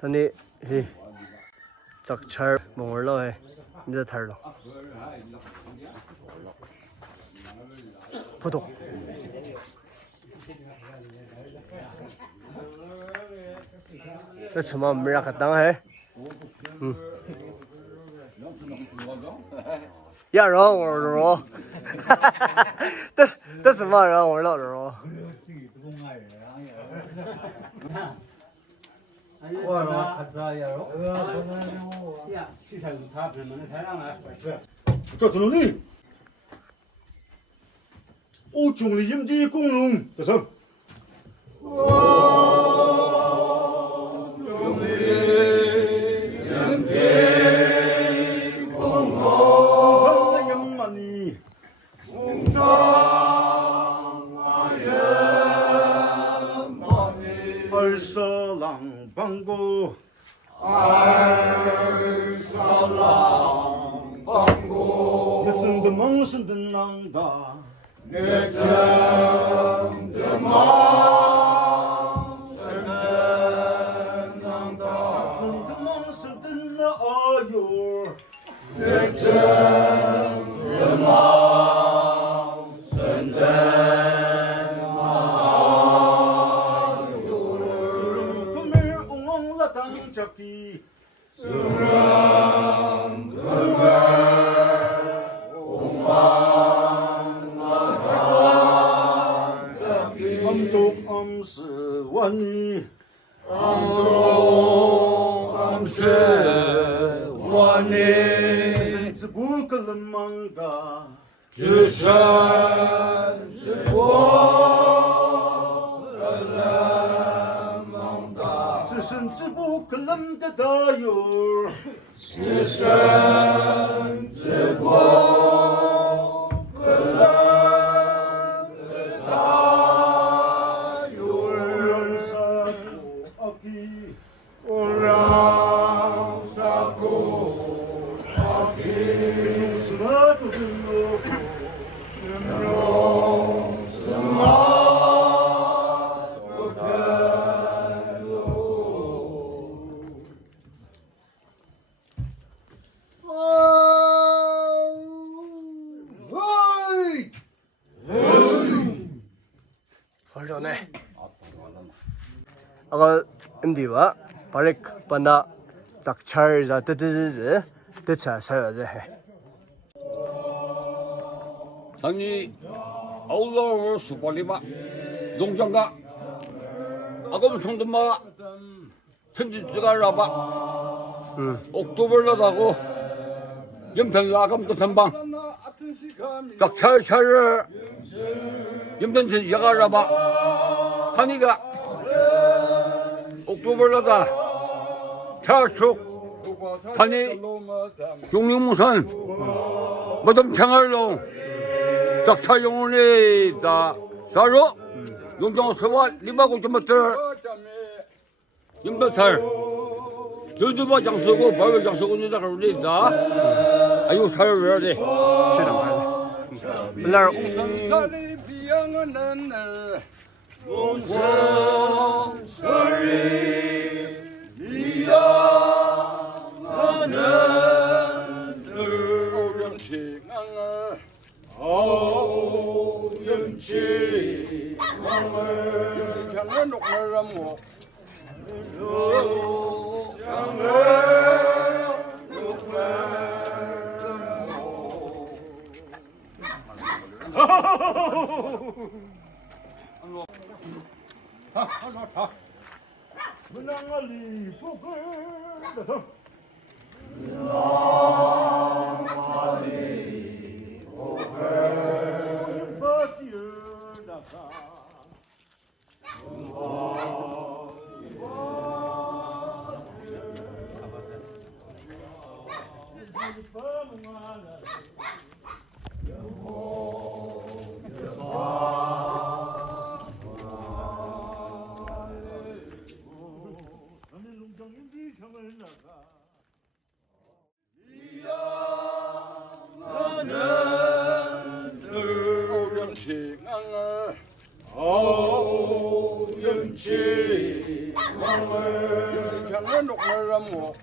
tani hi chakchar mongorlo hai nda tharlo photo that's some mira katang hai ya ro ro that's some ro ro ro 我说他这也有，呀，去才他们那台上来。这怎么呢？我中里人的功能，这是。방고 알사랑 방고 내전도 멍신도 낭다 내전도 멍신도 낭다 내전도 멍신도 나요 내전도 멍신도 잡기 수랑 그날 오만나다 잡기 암독 암스와니 암독 암스와니 세상스 불끌름망다 주산스 지부 글럼다다요 지부 글럼다요 오랑사구 아기 오랑사구 아기 용수나도 들러고 용수나 네. 아까 MD와 바릭 반다 작찰자 뜨뜨뜨 뜨차 사야지 해. 상이 아울러 수발리바 농장가 아금 총도마 천지주가 라바 옥토벌라다고 연평 아금도 전방 작찰차를 연평 야가라바 하니가 옥토벌라다 차축 탄이 종룡무선 모든 평화로 작차 영혼이 다 사로 용정서와 리마고 좀들 임도살 요즘바 장서고 바위 장서고 이다 그러니다 아유 사를 왜 하지 빌라 살이 비양은 날 용성살이 비양하는 오령칭앙을 오령칭앙을 향을 녹말라모 향을 녹말라모 문항알리 속을 대성 문항알리 속을 버티어다가 오령칭앙을 상관 녹말라모